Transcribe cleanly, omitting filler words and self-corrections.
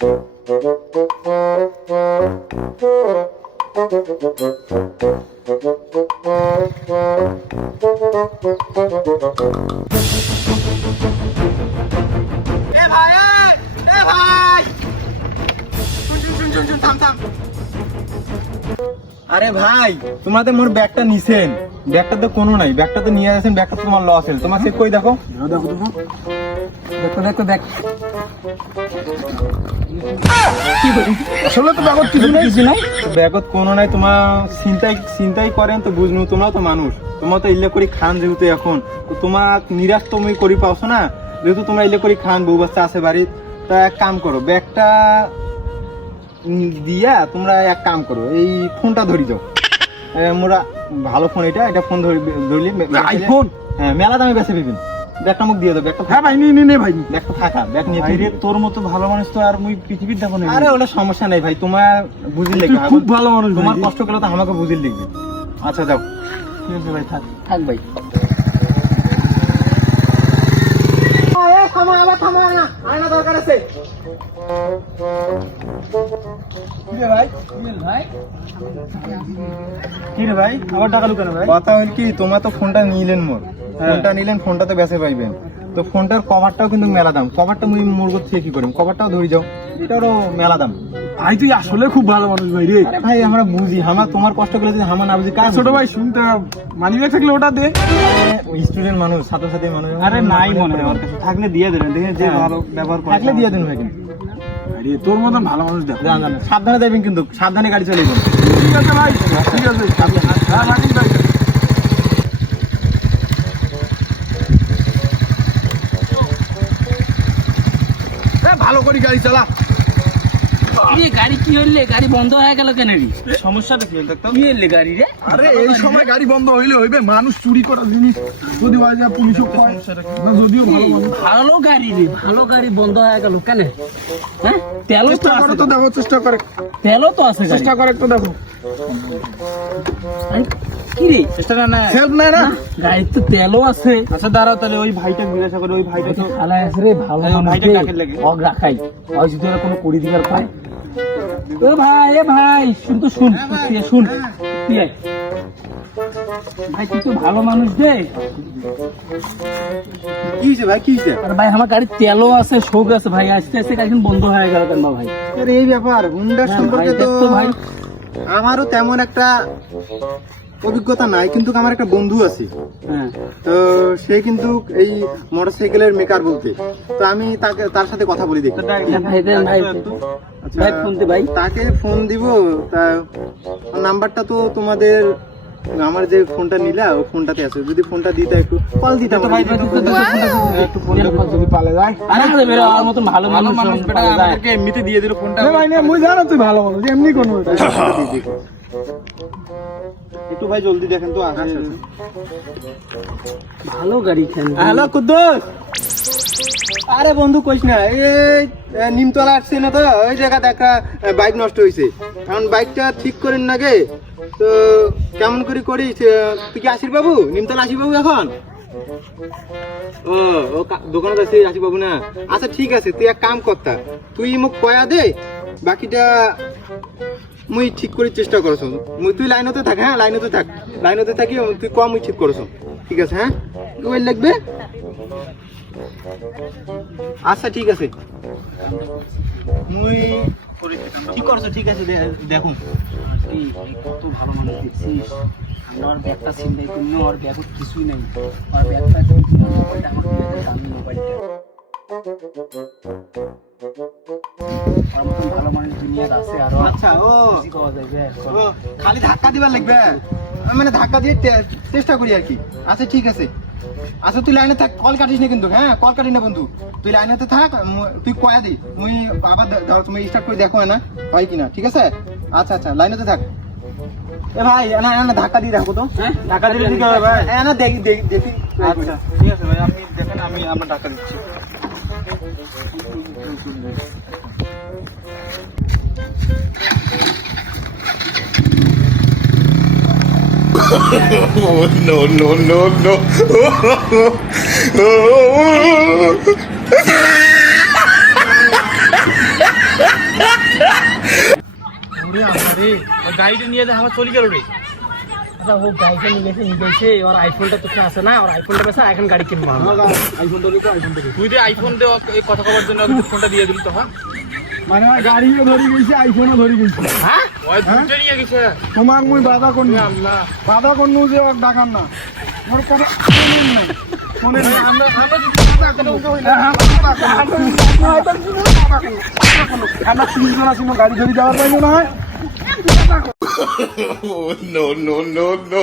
আরে ভাই তোমরা তো মোর ব্যাগটা নিছেন, ব্যাগটা তো কোনো নাই, ব্যাগটা তো নিয়ে গেছেন, ব্যাগটা তো তোমার লস হল। তোমার চেক কই দেখো, দেখো দেখো দেখো দেখো দেখ আসলে তো ব্যাগত কিছু নাই ব্যাগত কোনো নাই। তোমার চিন্তাই করেন তো বুঝনু, তোমরাও তো মানুষ, তোমরা তো ইল্লে করে খান যেহেতু এখন তোমার নিরাশ তুমি করি পাওছো না, যেহেতু তোমরা ইল্লে করে খান, বউ বাচ্চা আছে বাড়ির, তা এক কাম করো, ব্যাগটা দিয়া তোমরা এক কাম করো, এই ফোনটা ধরি যাও। মোরা ভালো ফোন, এটা ফোন ধরলি আইফোন, হ্যাঁ মেলা দামে বেঁচে দিবেন। ব্যাগটা মুখ দিয়ে দাও, ব্যাগটা। হ্যাঁ ভাই নে ভাই, ব্যাগটা থাকা, ব্যাগ নিয়ে তোর মতো ভালো মানুষ তো আর মুই পৃথিবীর দেখো না। আরে ওটা সমস্যা নেই ভাই, তোমার বুঝির লিখবে, খুব ভালো মানুষ, তোমার কষ্ট গেলে তো আমাকে বুঝির লিখবে। আচ্ছা যাও, ঠিক আছে ভাই, থাক ভাই। দরকার আছে কি রে ভাই, আবার টাকা লুকানো ভাই? কথা হল কি, তোমার তো ফোনটা নিলেন, ফোনটা নিলেন, ফোনটা তো বেঁচে পাইবেন, তো ফোনটার কভারটাও কিন্তু মেলা দাম। কভারটা মুই মুরগো থেকে কি করিম, কভারটাও ধরে যাও, এটারও মেলা দাম। ভাই তুই আসলে খুব ভালো মানুষ ভাই রে। ভাই আমরা বুঝি, আমার তোমার কষ্ট করে যদি আমার না বুঝি কাজ। ছোট ভাই শুনতে মানি ব্যাগ থাকলে ওটা দে। স্টুডেন্ট মানুষ, ছাত্রছাত্রী মানুষ, আরে নাই মনে হয়, ওর কাছে থাকলে দিয়ে দেবেন, দেখে যে ভালো ব্যবহার করে থাকলে দিয়ে দেন ভাই। কিন্তু আরে তোর মতন ভালো মানুষ দেখো। সাবধানে দেবেন কিন্তু, সাবধানে গাড়ি চলে যাবেন। ঠিক আছে ভাই, ঠিক আছে, হ্যাঁ মানি ভাই। ভালো করে গাড়ি চালা। গাড়ি কি হইলে, গাড়ি বন্ধ হয়ে গেল কেন রে? সমস্যাটা কি হইল? কি হইলে গাড়ি রে? আরে এই সময় গাড়ি বন্ধ হইলে হইবে, মানুষ চুরি করার জিনিস যদি হয় না পুলিশও কয় না, যদিও ভালো মানুষ। ভালো গাড়ি রে, ভালো গাড়ি বন্ধ হয়ে গেল কেন? হ্যাঁ তেলও তো চেষ্টা আছে, করে তো দেখো, চেষ্টা করে, তেলও তো আছে, চেষ্টা করে একটু দেখো। কি রে চেষ্টা না, হেল্প নাই না গাড়ির তো তেলও আছে। আচ্ছা দাঁড়াও, তাহলে ওই ভাইটা জিজ্ঞাসা করে, ওই ভাইটা তো খালায় আছে রে, ভালো ভাইটা কাকে লাগে? অগ রাখাই ওই যদি ওরা কোনো করি দিবার পায়। এ ভাই শুন তো, শুন শুন তুই আয়। ভাই তুই তো ভালো মানুষ দে। কি হয়েছে ভাই, কি হয়েছে? আর ভাই আমার গাড়ির তেলও আছে, শোক আছে ভাই, আজকে আজকে গাড়ি বন্ধ হয়ে গেল কেন ভাই? আরে এই ব্যাপার, হুন্ডার হ্যাঁ সম্পর্কে ভাই, তো দেখতো ভাই। আমারও তেমন একটা অভিজ্ঞতা নাই, কিন্তু আমার একটা বন্ধু আছে, হ্যাঁ তো সে কিন্তু এই মোটরসাইকেলের মেকার বলতে, তো আমি তার সাথে কথা বলি দেখি। ভাই দেন ভাই, আচ্ছা, ভাই ফোন দে ভাই। তাকে ফোন দিব, তা নাম্বারটা তো তোমাদের, আমার যে ফোনটা নিলা ও ফোনটাতে আছে, যদি ফোনটা দিতে একটু কল দিতাম ভাই, একটু ফোনটা যদি পালে যায়। আরে বেরো, আমার মতন ভালো মানুষ আমাদেরকে এমনিতে দিয়ে দিল ফোনটা। ভাই না, মুই জানো তুই ভালো মানুষ, এমনি কোনো একটু ভাই জলদি দেখেন তো। ভালো গাড়ি কেন? হ্যালো কুদ্দুস, আরে বন্ধু কইস না, এই নিমতলা আসছে না, তো ওই জায়গাতে একটা বাইক নষ্ট হয়েছে, কারণ বাইকটা ঠিক করেন না গে, তো কেমন করে করিস? তুই কি আসির বাবু, নিমতলা আসির বাবু এখন? ও দোকানে আছে আসির বাবু না? আচ্ছা ঠিক আছে, তুই এক কাম করতা, তুই মোক কয়া দে, বাকিটা মুই ঠিক করার চেষ্টা করছ। তুই লাইনতে থাক, হ্যাঁ লাইনতে থাকি, তুই কম মুই ঠিক করছ, ঠিক আছে? হ্যাঁ ওই লাগবে, আচ্ছা ঠিক আছে, মুই ঠিক করছো, ঠিক আছে দেখুন। কত ভালো মানুষ দেখছিস, আমার ব্যাগটা চিন্তাই করলো, আর ব্যাগত কিছুই নেই, আর ব্যাগটা মোবাইলটা আমার দামি মোবাইলটা। আর মতন ভালো মানুষ দুনিয়াতে আছে আরো। আচ্ছা ও পাওয়া যাবে, ও খালি ধাক্কা দিবার লাগবে, মানে ধাক্কা দিয়ে চেষ্টা করি আর কি। আচ্ছা ঠিক আছে, আচ্ছা তুই লাইনে থাক, কল কাটিস না কিন্তু, হ্যাঁ কল কাটিস না বন্ধু, তুই লাইনেতে থাক, তুই কয়া দি, মুই আবার ধর তুমি স্টার্ট করে দেখো না হয় কিনা, ঠিক আছে? আচ্ছা আচ্ছা লাইনেতে থাক। এ ভাই না ধাক্কা দিয়ে রাখো তো, হ্যাঁ ধাক্কা দিলে কি হবে ভাই? না দেখি দেখি। আচ্ছা ঠিক আছে ভাই, আপনি দেখেন, আমি আপনার ধাক্কা দিচ্ছি। no, no, no, no. রে ওই গাড়িটা নিয়ে যা আমার চলে গেল রে আচ্ছা ও গাড়িটা নিয়ে গেছে ওর আইফোনটা তোকে আছে না ওর আইফোনটা বেচা এখন গাড়ি কিনবো আইফোনটা দিতে আইফোনটা তুই যে আইফোন দে এই কথা কবার জন্য ফোনটা দিয়ে দিলি তখন মানে গাড়িও ধরে গেছে আইফোনও ধরে গেছে হ্যাঁ ওই দুটো নিয়ে গেছে তোমাক মুই বাধা করনি আল্লাহ বাধা করনু যে ওর ডাকার না মোর কথা শুনেন না শুনেন না আমরা আমরা তিনজন আছি না গাড়ি ধরে যাওয়ার পাইলো না Oh, no, no, no, no.